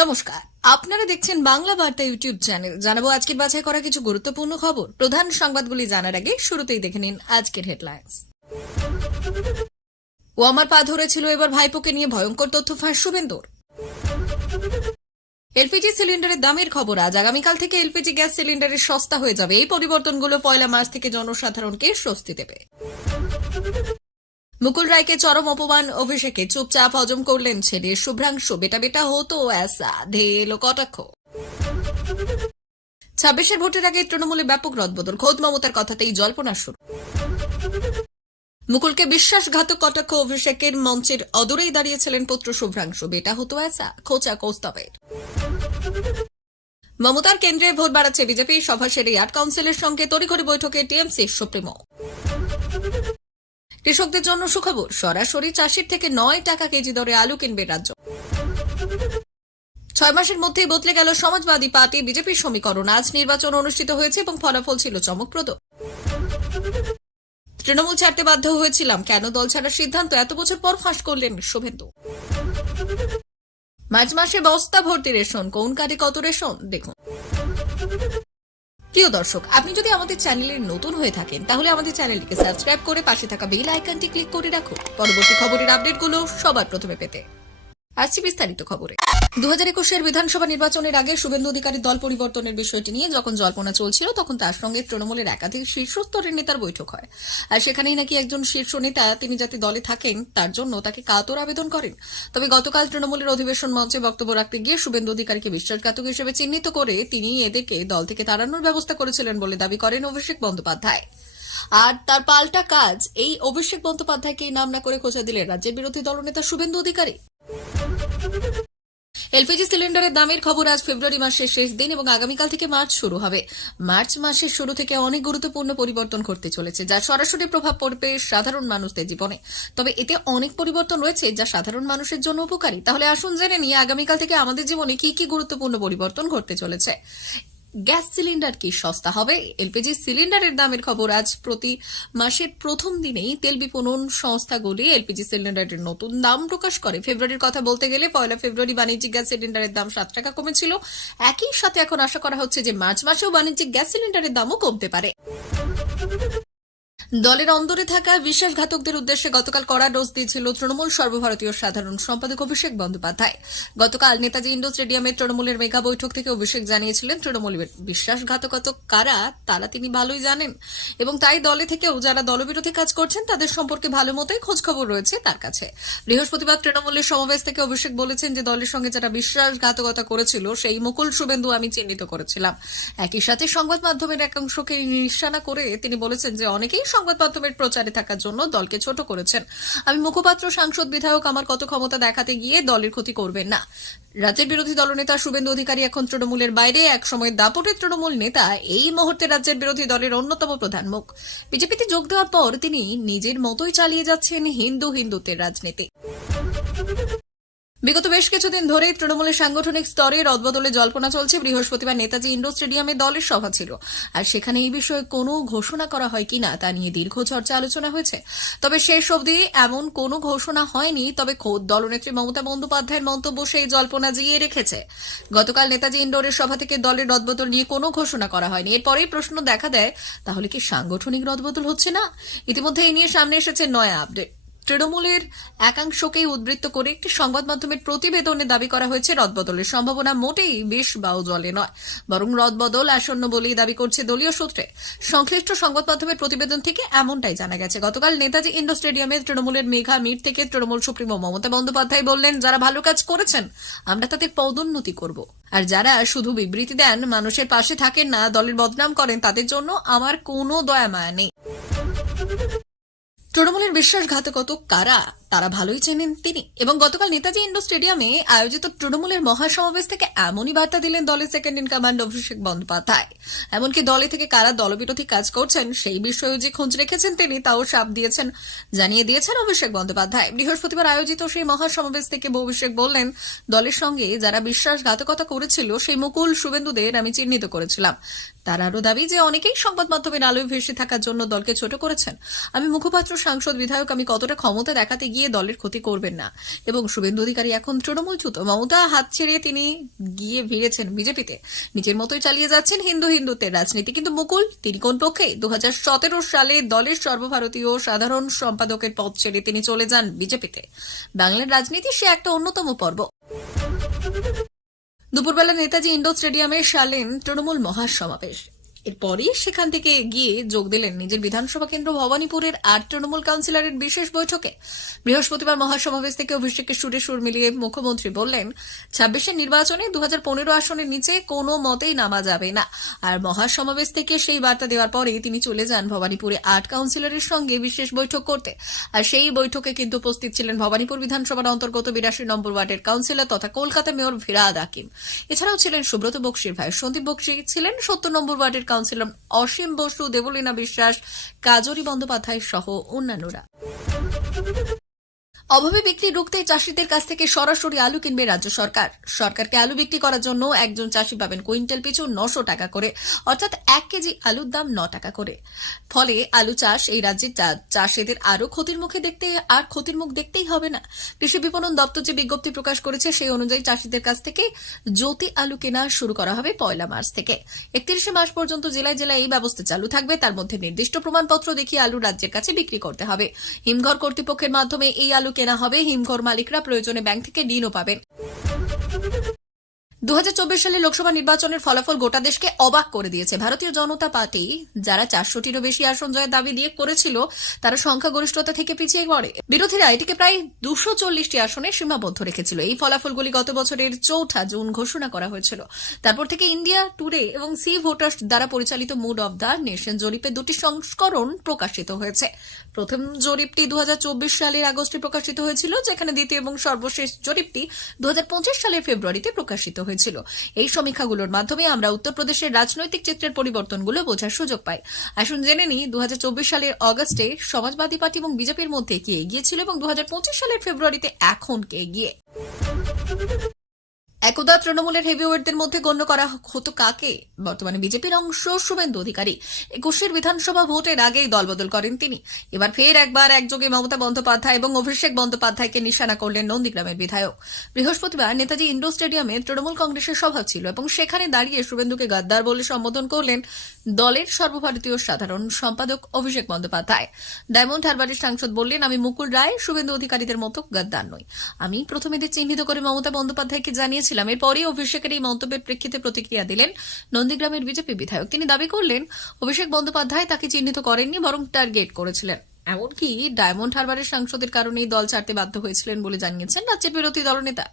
নমস্কার। আপনারা দেখছেন বাংলা বার্তা ইউটিউব চ্যানেল। জানাব আজকের বাছাই করা কিছু গুরুত্বপূর্ণ খবর। প্রধান সংবাদগুলি জানার আগে শুরুতেই দেখে নিন আজকের হেডলাইন্স। ও আমার পা ধরেছিল এবার ভাইপোকে নিয়ে ভয়ঙ্কর তথ্য ফাঁস শুভেন্দুর। এলপিজি সিলিন্ডারের দামের খবর। আজ আগামীকাল থেকে এলপিজি গ্যাস সিলিন্ডারের সস্তা হয়ে যাবে। এই পরিবর্তনগুলো পয়লা মার্চ থেকে জনসাধারণকে স্বস্তি দেবে। মুকুল রায়কে চরম অপমান অভিষেকে চুপচাপ হজম করলেন ছেলে শুভ্রাংশু বেটা বেটা হতো অ্যাসা কটাক্ষ। ছাব্বিশের ভোটের আগে তৃণমূলে ব্যাপক রদবদল, খোদ মমতার কথাতেই জল্পনা শুরু। মুকুলকে বিশ্বাসঘাতক কটাক্ষ অভিষেকের মঞ্চের অদূরেই দাঁড়িয়েছিলেন পুত্র শুভ্রাংশু, বেটা হতো অ্যাসা, খোঁচা কৌস্তবের। মমতার কেন্দ্রে ভোট বাড়াচ্ছে বিজেপি, সভা সেরে আট কাউন্সিলের সঙ্গে তড়িঘড়ি বৈঠকে টিএমসি সুপ্রিমো। কৃষকদের জন্য সুখবর, সরাসরি চাষির থেকে নয় টাকা কেজি দরে আলু কিনবে রাজ্য। ছয় মাসের মধ্যেই বদলে গেল সমাজবাদী পার্টি, বিজেপির সমীকরণ। আজ নির্বাচন অনুষ্ঠিত হয়েছে এবং ফলাফল ছিল চমকপ্রদ। তৃণমূল ছাড়তে বাধ্য হয়েছিলাম। কেন দল ছাড়ার সিদ্ধান্ত? এত বছর পর ফাঁস করলেন শুভেন্দু। মার্চ মাসে বস্তা ভর্তি রেশন। কোন কার্ডে কত রেশন? দেখুন। প্রিয় দর্শক, আপনি যদি আমাদের চ্যানেলের নতুন হয়ে থাকেন, তাহলে আমাদের চ্যানেলটিকে সাবস্ক্রাইব করে পাশে থাকা বেল আইকনটি ক্লিক করে রাখুন। পরবর্তী খবরের আপডেটগুলো সবার প্রথমে পেতে। আসছি বিস্তারিত খবরে। দু হাজার একুশের বিধানসভা নির্বাচনের আগে শুভেন্দু অধিকারীর দল পরিবর্তনের বিষয়টি নিয়ে যখন জল্পনা চলছিল, তখন তার সঙ্গে তৃণমূলের একাধিক শীর্ষস্তরের নেতার বৈঠক হয়। আর সেখানেই নাকি একজন শীর্ষ নেতা, তিনি যাতে দলে থাকেন, তার জন্য তাকে কাতর আবেদন করেন। তবে গতকাল তৃণমূলের অধিবেশন মঞ্চে বক্তব্য রাখতে গিয়ে শুভেন্দু অধিকারীকে বিশ্বাসঘাতক হিসেবে চিহ্নিত করে তিনি এদেরকে দল থেকে তাড়ানোর ব্যবস্থা করেছিলেন বলে দাবি করেন অভিষেক বন্দ্যোপাধ্যায়। আর তার পাল্টা কাজ, এই অভিষেক বন্দ্যোপাধ্যায়কে নাম না করে খোঁচা দিলেন রাজ্যের বিরোধী দলনেতা শুভেন্দু অধিকারী। এলপিজি সিলিন্ডারের দামের খবর আজ ফেব্রুয়ারি মাসের শেষ দিন এবং আগামীকাল থেকে মার্চ শুরু হবে। মার্চ মাসের শুরু থেকে অনেক গুরুত্বপূর্ণ পরিবর্তন করতে চলেছে, যা সরাসরি প্রভাব পড়বে সাধারণ মানুষদের জীবনে। তবে এতে অনেক পরিবর্তন রয়েছে যা সাধারণ মানুষের জন্য উপকারী। তাহলে আসুন জেনে নিয়ে আগামীকাল থেকে আমাদের জীবনে কি কি গুরুত্বপূর্ণ পরিবর্তন ঘটতে চলেছে। গ্যাস সিলিন্ডার কি সস্তা হবে? এলপিজি সিলিন্ডারের দামের খবর আজ প্রতি মাসের প্রথম দিনেই তেল বিপণন সংস্থাগুলি এলপিজি সিলিন্ডারের নতুন দাম প্রকাশ করে। ফেব্রুয়ারির কথা বলতে গেলে পয়লা ফেব্রুয়ারি বাণিজ্যিক গ্যাস সিলিন্ডারের দাম সাত টাকা কমেছিল। একই সাথে এখন আশা করা হচ্ছে যে মার্চ মাসেও বাণিজ্যিক গ্যাস সিলিন্ডারের দামও কমতে পারে। দলের অন্দরে থাকা বিশ্বাসঘাতকদের উদ্দেশ্যে গতকাল কড়া ডোজ দিয়েছিল তৃণমূল সর্বভারতীয় সাধারণ সম্পাদক অভিষেক বন্দ্যোপাধ্যায়। গতকাল নেতাজি ইন্ডো স্টেডিয়ামে তৃণমূলের মেগা বৈঠক থেকে অভিষেক জানিয়েছিলেন, তৃণমূল বিশ্বাসঘাতকত কারা, তারা তিনি ভালোই জানেন। এবং তাই দলে থেকেও যারা দলবিরোধী কাজ করছেন, তাদের সম্পর্কে ভালো মতোই খোঁজখবর রয়েছে তার কাছে। বৃহস্পতিবার তৃণমূলের সমাবেশ থেকে অভিষেক বলেছেন যে, দলের সঙ্গে যারা বিশ্বাসঘাতকতা করেছিল, সেই মুকুল শুভেন্দু আমি চিহ্নিত করেছিলাম। একই সাথে সংবাদ মাধ্যমের একাংশকে নিশানা করে তিনি বলেছেন যে, অনেকেই সংবাদ মাধ্যমের প্রচারে থাকার জন্য দলকে ছোট করেছেন। আমি মুখপাত্র, সাংসদ, বিধায়ক আমার কত ক্ষমতা দেখাতে গিয়ে দলের ক্ষতি করবেন না। রাজ্যের বিরোধী দলনেতা শুভেন্দু অধিকারী এখন তৃণমূলের বাইরে। একসময় দাপটের তৃণমূল নেতা এই মুহূর্তে রাজ্যের বিরোধী দলের অন্যতম প্রধান মুখ। বিজেপিতে যোগ দেওয়ার পর তিনি নিজের মতোই চালিয়ে যাচ্ছেন হিন্দু হিন্দুত্বের রাজনীতি। বিগত বেশ কিছুদিন ধরেই তৃণমূলের সাংগঠনিক স্তরে রদবদলে জল্পনা চলছে। বৃহস্পতিবার নেতাজি ইন্ডোর স্টেডিয়ামে দলের সভা ছিল। আর সেখানে এই বিষয়ে কোনো ঘোষণা করা হয় কিনা তা নিয়ে দীর্ঘ চর্চা আলোচনা হয়েছে। তবে শেষ অবধি এমন কোনো ঘোষণা হয়নি, তবে খোদ দলনেত্রী মমতা বন্দ্যোপাধ্যায়ের মন্তব্য সেই জল্পনা জিয়ে রেখেছে। গতকাল নেতাজি ইন্ডোরের সভা থেকে দলের রদবদল নিয়ে কোনো ঘোষণা করা হয়নি। এরপরেই প্রশ্ন দেখা দেয়, তাহলে কি সাংগঠনিক রদবদল হচ্ছে না? ইতিমধ্যে এই নিয়ে সামনে এসেছে নয়া আপডেট। তৃণমূলের একাংশকেই উদ্বৃত্ত করে একটি সংবাদ মাধ্যমের প্রতিবেদনে দাবি করা হয়েছে, রদবদলের সম্ভাবনা মোটেই বেশ বাউ জলে নয়। বরং রদবদল আসন্ন বলেই দাবি করছে দলীয় সূত্রে। সংশ্লিষ্ট সংবাদ মাধ্যমের প্রতিবেদন থেকে এমনটাই জানা গেছে। গতকাল নেতাজি ইন্ডো স্টেডিয়ামে তৃণমূলের মেঘা মিট থেকে তৃণমূল সুপ্রিমো মমতা বন্দ্যোপাধ্যায় বললেন, যারা ভালো কাজ করেছেন, আমরা তাদের পদোন্নতি করব। আর যারা শুধু বিবৃতি দেন, মানুষের পাশে থাকেন না, দলের বদনাম করেন, তাদের জন্য আমার কোনো দয়া মায়া নেই। তৃণমূলের বিশ্বাসঘাতকত কারা, তারা ভালোই চেনেন তিনি। এবং গতকাল নেতাজি ইন্ডো স্টেডিয়ামে আয়োজিত তৃণমূলের মহাসমাবেশ থেকে এমনই বার্তা দিলেন দলের second in command Abhishek Bandyopadhyay. এমনকি দলে থেকে কারা দলবিরোধী কাজ করছেন, সেই বিষয়েও যে খোঁজ রেখেছেন তিনি, তাও সাপ দিয়েছেন, জানিয়ে দিয়েছেন অভিষেক বন্দ্যোপাধ্যায়। বৃহস্পতিবার আয়োজিত সেই মহাসমাবেশ থেকে অভিষেক বললেন, দলের সঙ্গে যারা বিশ্বাসঘাতকতা করেছিল, সেই মুকুল শুভেন্দুদের আমি চিহ্নিত করেছিলাম। তার আরও দাবি যে, অনেকেই সংবাদ মাধ্যমের আলোয় ভেসে থাকার জন্য দলকে ছোট করেছেন। আমি মুখপাত্র সাংসদ বিধায়ক, আমি কতটা ক্ষমতা দেখাতে গিয়ে দলের ক্ষতি করবেন না। এবং শুভেন্দু অধিকারী এখন তৃণমূলচ্যুত মমতা হাত ছেড়ে তিনি গিয়ে ভিড়েছেন বিজেপিতে। নিজের মতোই চালিয়ে যাচ্ছেন হিন্দু হিন্দুত্বের রাজনীতি। কিন্তু মুকুল, তিনি কোন পক্ষে? দু হাজার সতেরো সালে দলের সর্বভারতীয় সাধারণ সম্পাদকের পদ ছেড়ে তিনি চলে যান বিজেপিতে। বাংলার রাজনীতি সে একটা অন্যতম পর্ব। দুপুরবেলা নেতাজি ইন্ডোর স্টেডিয়ামে সালেন তৃণমূল মহাসমাবেশ। এরপরই সেখান থেকে গিয়ে যোগ দিলেন নিজের বিধানসভা কেন্দ্র ভবানীপুরের আট তৃণমূল কাউন্সিলরের বিশেষ বৈঠকে। বৃহস্পতিবার মহাসমাবেশ থেকে অভিষেকের সুরে সুর মিলিয়ে মুখ্যমন্ত্রী বললেন, ছাব্বিশের নির্বাচনে দু আসনের নিচে কোনো মতেই নামা যাবে না। আর মহাসমাবেশ থেকে সেই বার্তা দেওয়ার পরে তিনি চলে যান ভবানীপুরে আট কাউন্সিলরের সঙ্গে বিশেষ বৈঠক করতে। আর সেই বৈঠকে কিন্তু উপস্থিত ছিলেন ভবানীপুর বিধানসভার অন্তর্গত বিরাশি নম্বর ওয়ার্ডের কাউন্সিলর তথা কলকাতা মেয়র ভিরাদ আকিম এছাড়াও ছিলেন সুব্রত বক্সির ভাই। সন্দীপ বক্সি ছিলেন সত্তর নম্বর ওয়ার্ডের কাউন্সিলর অসীম বসু দেবলীনা বিশ্বাস কাজরি বন্দ্যোপাধ্যায় সহ অন্যান্যরা। অভাবে বিক্রি রুখতে চাষিদের কাছ থেকে সরাসরি আলু কিনবে রাজ্য সরকার। সরকারকে আলু বিক্রি করার জন্য একজন চাষি পাবেন কুইন্টাল পিছু নশো টাকা করে, অর্থাৎ এক কেজি আলুর দাম ন টাকা করে। ফলে আলু চাষ এই রাজ্যের চাষিদের আরও ক্ষতির মুখে দেখতে, আর ক্ষতির মুখ দেখতেই হবে না। কৃষি বিপণন দপ্তর যে বিজ্ঞপ্তি প্রকাশ করেছে, সেই অনুযায়ী চাষিদের কাছ থেকে জ্যোতি আলু কেনা শুরু করা হবে পয়লা মার্চ থেকে। একত্রিশে মাস পর্যন্ত জেলায় জেলায় এই ব্যবস্থা চালু থাকবে। তার মধ্যে নির্দিষ্ট প্রমাণপত্র দেখিয়ে আলু রাজ্যের কাছে বিক্রি করতে হবে। হিমঘর কর্তৃপক্ষের মাধ্যমে এই আলু কেনা হবে হিমঘর মালিকরা প্রয়োজনে ব্যাংক থেকে ঋণও পাবেন। দু সালে লোকসভা নির্বাচনের ফলাফল গোটা দেশকে অবাক করে দিয়েছে। ভারতীয় জনতা পার্টি যারা চারশোটিরও বেশি আসন জয়ের দাবি দিয়ে করেছিল, তারা সংখ্যাগরিষ্ঠতা থেকে পিছিয়ে পড়ে। বিরোধীরা এটিকে প্রায় দুশো চল্লিশটি আসনে সীমাবদ্ধ রেখেছিল। এই ফলাফলগুলি গত বছরের চৌঠা জুন ঘোষণা করা হয়েছিল। তারপর থেকে ইন্ডিয়া টুডে এবং সি ভোটার্স দ্বারা পরিচালিত মুড অব দ্য নেশন জরিপে দুটি সংস্করণ প্রকাশিত হয়েছে। প্রথম জরিপটি দু হাজার চব্বিশ সালের আগস্টে প্রকাশিত হয়েছিল, যেখানে দ্বিতীয় এবং সর্বশেষ জরিপটি দু হাজার পঁচিশ সালের ফেব্রুয়ারিতে প্রকাশিত হয়েছিল। এই সমীক্ষাগুলোর মাধ্যমে আমরা উত্তরপ্রদেশের রাজনৈতিক চিত্রের পরিবর্তনগুলো বোঝার সুযোগ পাই। আসুন জেনে নিই দু হাজার চব্বিশ সালের অগস্টে সমাজবাদী পার্টি এবং বিজেপির মধ্যে কে এগিয়েছিল এবং দু হাজার পঁচিশ সালের ফেব্রুয়ারিতে এখন কে এগিয়ে? একদা তৃণমূলের হেভিওয়েটদের মধ্যে গণ্য করা হতো কাকে? বর্তমানে বিজেপির অংশ শুভেন্দু অধিকারী। একুশের বিধানসভা ভোটের আগেই দলবদল করেন তিনি। এবার ফের একবার একযোগে মমতা বন্দ্যোপাধ্যায় এবং অভিষেক বন্দ্যোপাধ্যায়কে নিশানা করলেন নন্দীগ্রামের বিধায়ক। বৃহস্পতিবার নেতাজি ইন্ডোর স্টেডিয়ামে তৃণমূল কংগ্রেসের সভা ছিল এবং সেখানে দাঁড়িয়ে শুভেন্দুকে গাদ্দার বলে সম্বোধন করলেন দলের সর্বভারতীয় সাধারণ সম্পাদক অভিষেক বন্দ্যোপাধ্যায়। ডায়মন্ড হারবারের সাংসদ বললেন, আমি মুকুল রায়, শুভেন্দু অধিকারীদের মতো গাদ্দার নই। আমি প্রথম চিহ্নিত করে মমতা বন্দ্যোপাধ্যায়কে জানিয়েছিলাম এরপরই অভিষেকের এই মন্তব্যের প্রেক্ষিতে প্রতিক্রিয়া দিলেন নন্দীগ্রামের বিজেপি বিধায়ক। তিনি দাবি করলেন, অভিষেক বন্দ্যোপাধ্যায় তাকে চিহ্নিত করেননি, বরং টার্গেট করেছিলেন। এমনকি ডায়মন্ড হারবারের সাংসদের কারণেই দল ছাড়তে বাধ্য হয়েছিলেন বলে জানিয়েছেন রাজ্যের বিরোধী দলনেতা।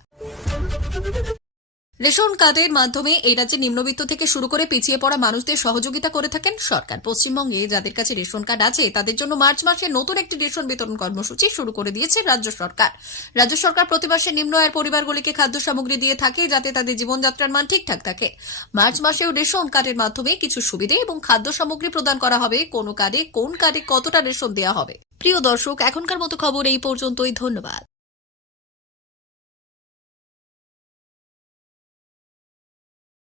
রেশন কার্ডের মাধ্যমে এই রাজ্যে নিম্নবিত্ত থেকে শুরু করে পিছিয়ে পড়া মানুষদের সহযোগিতা করে থাকেন সরকার। পশ্চিমবঙ্গে যাদের কাছে রেশন কার্ড আছে, তাদের জন্য মার্চ মাসে নতুন একটি রেশন বিতরণ কর্মসূচি শুরু করে দিয়েছে রাজ্য সরকার। রাজ্য সরকার প্রতি মাসে নিম্ন আয়ের পরিবারগুলিকে খাদ্য সামগ্রী দিয়ে থাকে যাতে তাদের জীবনযাত্রার মান ঠিকঠাক থাকে। মার্চ মাসেও রেশন কার্ডের মাধ্যমে কিছু সুবিধে এবং খাদ্য সামগ্রী প্রদান করা হবে, কোন কার্ডে কোন কার্ডে কতটা রেশন দেওয়া হবে। প্রিয় দর্শক, এখনকার মতো খবর এই পর্যন্তই, ধন্যবাদ।